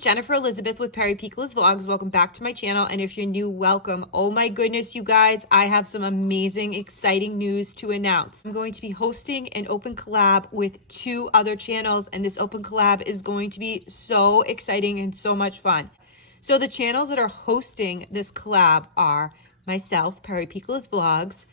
it's Jennifer Elizabeth with Perry Piccola's Vlogs. Welcome back to my channel, and if you're new, welcome. Oh my goodness, you guys, I have some amazing, exciting news to announce. I'm going to be hosting an open collab with 2 other channels, and this open collab is going to be so exciting and so much fun. So the channels that are hosting this collab are myself, Perry Piccola's Vlogs,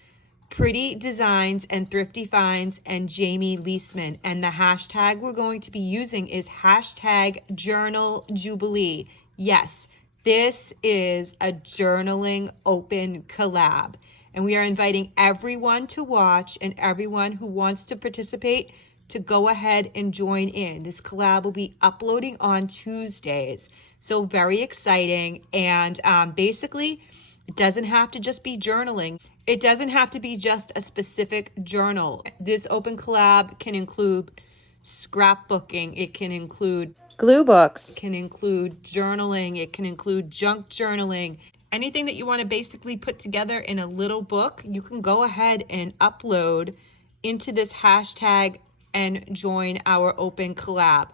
Pretty Designs and Thrifty Finds, and Jamie Leisman. And the hashtag we're going to be using is hashtag journaljubilee. Yes, this is a journaling open collab. And we are inviting everyone to watch and everyone who wants to participate to go ahead and join in. This collab will be uploading on Tuesdays. So very exciting. And basically, it doesn't have to just be journaling. It doesn't have to be just a specific journal. This open collab can include scrapbooking. It can include glue books. It can include journaling. It can include junk journaling. Anything that you want to basically put together in a little book, you can go ahead and upload into this hashtag and join our open collab.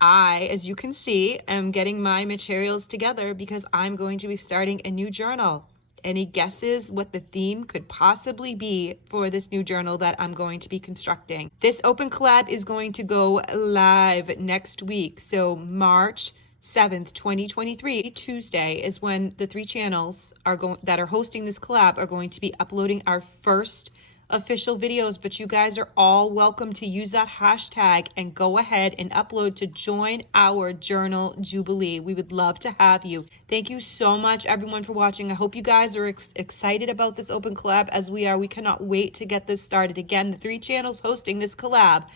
I, as you can see, am getting my materials together because I'm going to be starting a new journal. Any guesses what the theme could possibly be for this new journal that I'm going to be constructing? This open collab is going to go live next week. So March 7th, 2023, Tuesday, is when the 3 channels that are hosting this collab are going to be uploading our first official videos. But you guys are all welcome to use that hashtag and go ahead and upload to join our journal jubilee. We would love to have you. Thank you so much, everyone, for watching. I hope you guys are excited about this open collab as we are. We cannot wait to get this started. Again, the 3 channels hosting this collab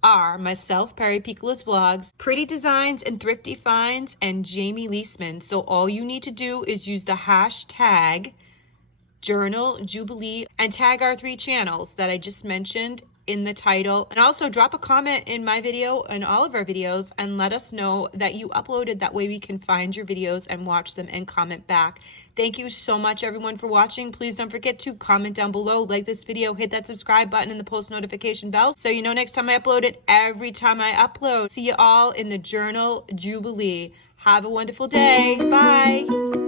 are myself, Perry Piccola's Vlogs, Pretty Designs and Thrifty Finds, and Jamie Leisman. So all you need to do is use the hashtag Journal Jubilee and tag our 3 channels that I just mentioned in the title, and also drop a comment in my video and all of our videos and let us know that you uploaded. That way we can find your videos and watch them and comment back. Thank you so much, everyone, for watching. Please don't forget to comment down below, like this video, hit that subscribe button and the post notification bell so you know next time I upload it, every time I upload. See you all in the Journal Jubilee. Have a wonderful day. Bye.